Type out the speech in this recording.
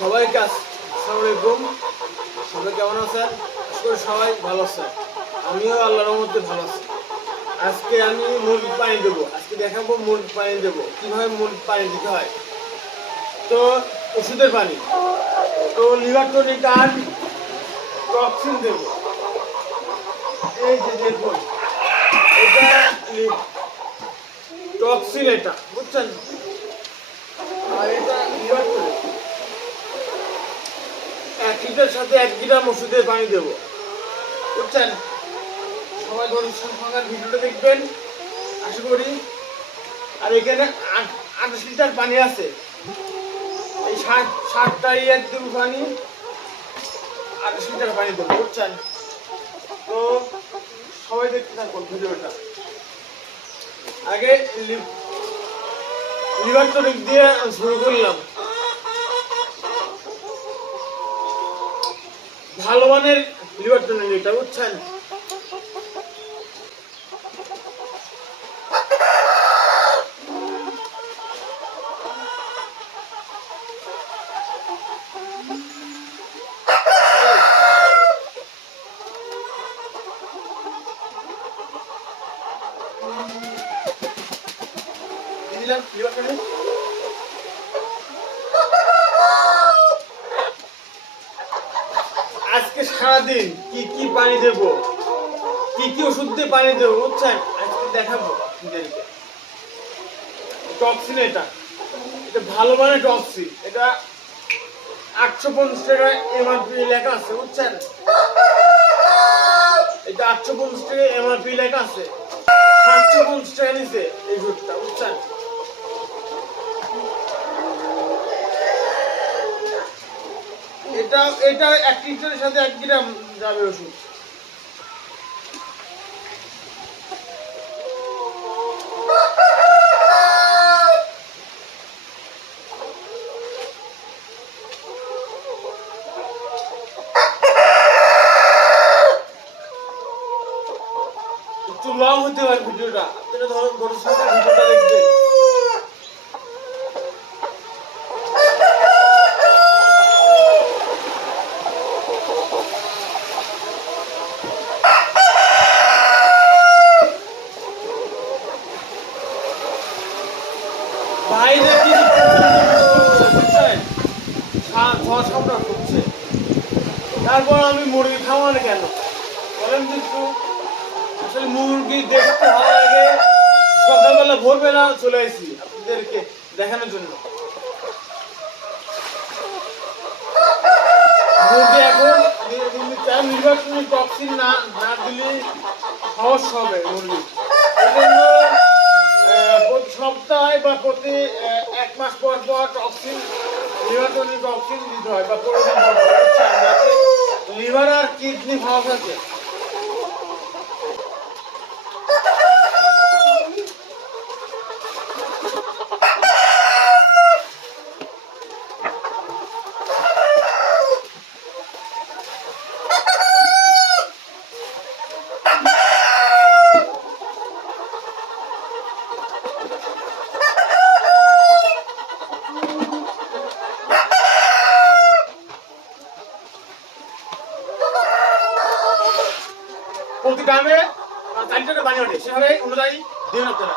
সবাইকে আসসালামু আলাইকুম। সবাই কেমন আছেন? আশা করি সবাই ভালো আছেন। আমিও আল্লাহর রহমতে ভালো আছি। আজকে আমি মুরগির পানি দেবো। আজকে দেখাবো মুরগির পানি দেবো, কিভাবে মুরগির পানি দিতে হয়। তো ওষুধের পানি, তো লিভার টনিক আর টক্সিন দেবো। এই যে দেখুন, এটা টক্সিন, এটা বুঝছেন, আর এটা লিভার টনিক। 1 লিটার সাথে 1 গ্রাম ওষুধের পানি দেবো, বুঝছেন। সবাই ধরুন ফাঁকার ভিডিওটা দেখবেন আশা করি। আর এখানে 28 লিটার পানি আছে। এই 60টা দেবো পানি, 28 লিটার পানি দেবো, বুঝছেন। তো সবাই দেখতে থাকুন ভিডিওটা। আগে লিভার টনিক দিয়ে শুরু করলাম। ভালো মানের লিভার টনিক এটা, বুঝছেন। দিলাম লিভার টনিক। আজকে সারাদিন কি কি পানি দেবো, কি কি ওষুধ দিয়ে পানি দেবো, বুঝছেন, আজকে দেখাবো আপনাদেরকে। টক্সিন, এটা ভালো মানের টক্সিন। এটা 850 টাকা এমআরপি লেখা আছে, বুঝছেন। এটা 850 টাকা এমআরপি লেখা আছে, 750 টাকা নিচে এই ওষুধটা, বুঝছেন। এটা এটা 1 লিটারের সাথে 1 গ্রাম যাবে ওষুধ। একটু লং হতে পারে ভিডিওটা, আপনারা ধরুন বড় সাথে ভিডিওটা দেখবেন। বাইরে কিন্তু বুঝছেন, ঝড় সম্রাট করছে। তারপর আমি মুরগি খাওয়া না কেন বলেন তো একটু। আসলে মুরগি দেখতে ভালো লাগে, সকালবেলা ভোরবেলা চলে আসি আপনাদেরকে দেখানোর জন্য। মুরগি এখন নির্বাচনী টক্সিন না না দিলে সমস্যা হবে মুরগি। এই জন্য প্রতি সপ্তাহে বা প্রতি 1 মাস পর পর টক্সিন, নির্বাচনী টক্সিন দিতে হয় বা প্রয়োজন হবে, যাতে লিভার আর কিডনি ভালো থাকে। প্রতি গ্রামে 4 লিটার পানি ওঠে, সেভাবে অনুযায়ী দিন আপনারা।